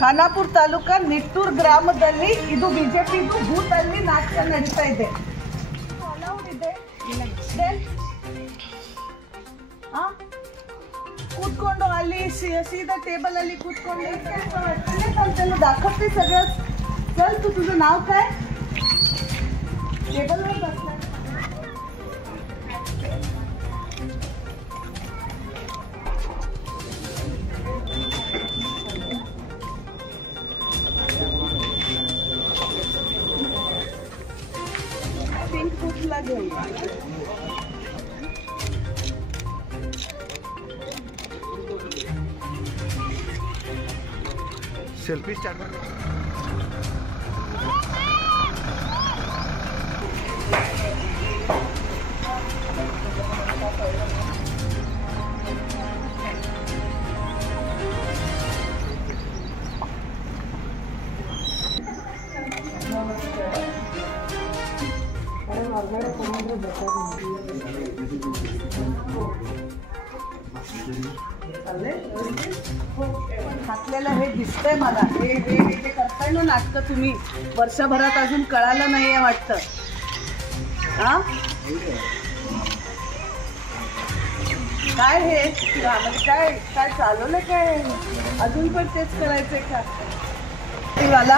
ಖಾನಾಪುರ ತಾಲೂಕಾ ನಿಟ್ಟೂರು ಗ್ರಾಮದಲ್ಲಿ ಇದು ಬಿಜೆಪಿದು ಬೂತ್ ಅಲ್ಲಿ ನಾಟಕ ನಡೀತಾ ಇದೆ. ಅಲೌಡ್ ಇದೆ ಕೂತ್ಕೊಂಡು ಅಲ್ಲಿ सीधा टेबल ಅಲ್ಲಿ ಕೂತ್ಕೊಂಡು अंतेला दाखवते सगळं. चल तू तुझं नाव काय? टेबलवर बसला. पिंक कुठला घेऊया? सेल्फी स्टार्ट घातलेलं हे दिसतंय मला. हे करताय ना नाटक तुम्ही वर्षभरात अजून कळालं नाहीये वाटतं. हा काय हे म्हणजे काय काय चालवलं काय? अजून पण तेच करायचंय का? वाला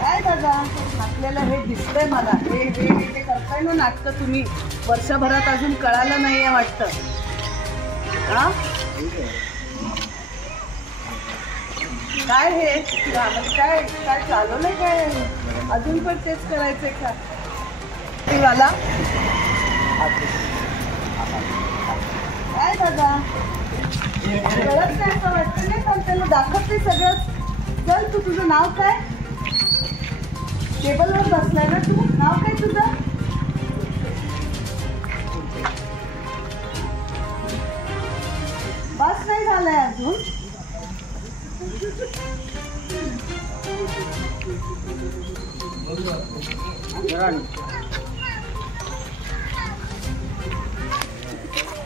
काय दादा घातलेलं हे दिसतंय मला. हे करताय ना नाटक तुम्ही वर्षभरात अजून कळालं नाहीये वाटतं. हा काय हे म्हणजे काय काय चालवलं काय? अजून पण तेच करायचंय का? वाला काय दादा कळत नाही असं वाटतं नाही पण त्याला दाखवते सगळं. चल तू तुझं नाव काय? टेबलवर बसलाय ना तू. नाव काय तुझं? बस नाही झालाय अजून.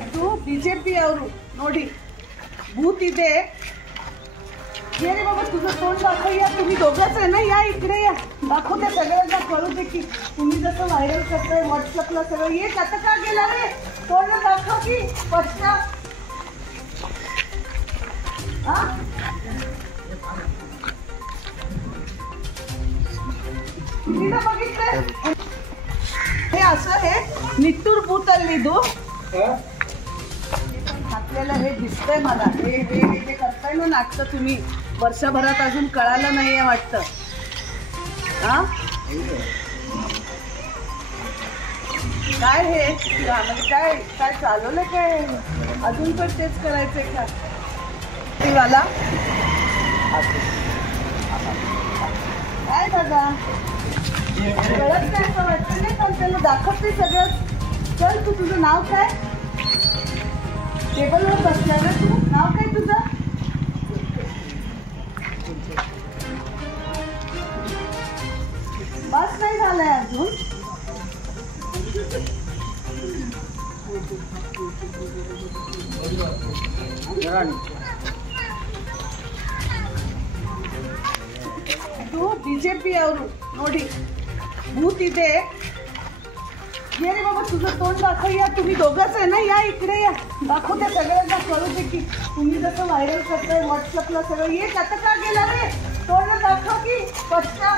ಇದು ಬಿಜೆಪಿ ಅವರು ನೋಡಿ बूथ ಇದೆ. ये रे बाबा तुझं तोंड दाखवूया. तुम्ही दोघंच आहे ना? या इकडे या. दाखवते सगळ्यांना कळू दे की तुम्ही जसं व्हायरल करताय व्हॉट्सअपला सगळं. ये आता का गेला रे? तोंड दाखव की पटका. हे असं हे निಟ್ಟूर बूथ अಲ್ಲಿದು घातलेलं हे दिसतंय मला. हे करताय ना नाटक तुम्ही वर्षभरात अजून कळालं नाहीये वाटतं. हा काय हे म्हणजे काय काय चालवलं काय? अजून पण तेच करायचंय का? वाला काय दादा कळत नाही असं वाटतं नाही पण त्याला दाखवते सगळं. चल तू तुझं नाव काय? टेबलवर बसलाय ना तू. नाव काय तुझं? बस नाही झालाय अजून. ಇದು ಬಿಜೆಪಿ ಅವರು ನೋಡಿ बूथ ಇದೆ. ये रे बाबा तुझं तोंड दाखवूया. तुम्ही दोघंच आहे ना? या इकडे या. दाखवते सगळ्यांना कळू दे की तुम्ही जसं व्हायरल करताय व्हॉट्सअपला सगळं. ये आता का गेला रे? तोंड दाखव की पटका.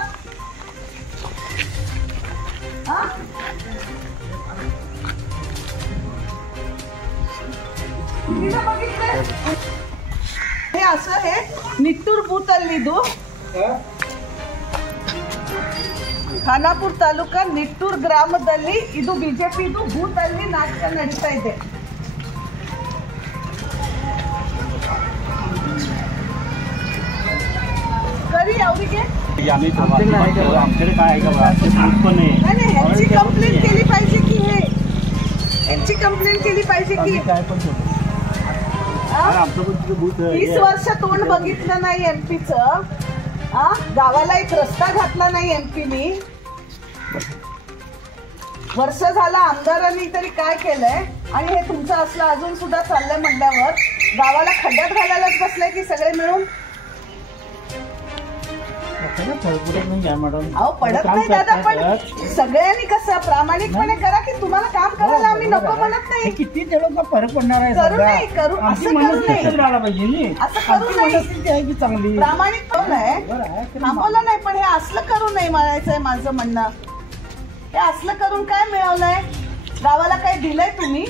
हे असं हे निಟ್ಟूर बूथ अಲ್ಲಿದು ಖಾನಾಪುರ ತಾಲೂಕಾ ನಿಟ್ಟೂರು ಗ್ರಾಮದಲ್ಲಿ ಇದು ಬಿಜೆಪಿದು ಬೂತ್ ಅಲ್ಲಿ ನಾಟಕ ನಡೀತಾ ಇದೆ. करी ಅವರಿಗೆ ह्यांची कंप्लेंट केली पाहिजे की हे ह्यांची कंप्लेंट केली पाहिजे की 20 वर्ष तोंड बघितलं नाही एमपीचं. गावाला एक रस्ता घातला नाही एमपीनी. वर्ष झाला आमदारांनी तरी काय केलंय आणि हे तुमचं असलं अजून सुद्धा चाललंय म्हणल्यावर गावाला खड्ड्यात घालायलाच बसलाय की सगळे मिळून? अहो पडत नाही दादा, पण सगळ्यांनी कसं प्रामाणिकपणे करा की तुम्हाला काम करायला आम्ही नको म्हणत नाही. किती तेवढा फरक पडणार आहे? करू नाही, करू असं करू नाही, पाहिजे असं करू नाही. चांगली प्रामाणिक नाही थांबवलं नाही, पण हे असलं करू नाही म्हणायचंय माझं म्हणणं. हे असलं करून काय मिळवलंय? गावाला काय दिलंय तुम्ही?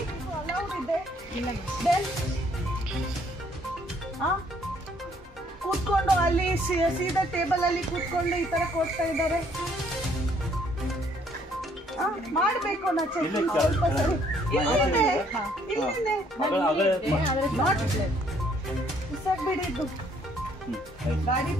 ಕೂತ್ಕೊಂಡು ಅಲ್ಲಿ ಸೀದಾ ಟೇಬಲ್ ಅಲ್ಲಿ ಕೂತ್ಕೊಂಡು ಈ ತರ ಕೊಡ್ತಾ ಇದ್ದಾರೆ. ಮಾಡ್ಬೇಕು ನಾ ಚೆಕಿಂಗ್ ಸ್ವಲ್ಪ ಸರಿ. ಇಲ್ಲಿಂದ ಬಿಡಿದ್ದು ಗಾಡಿ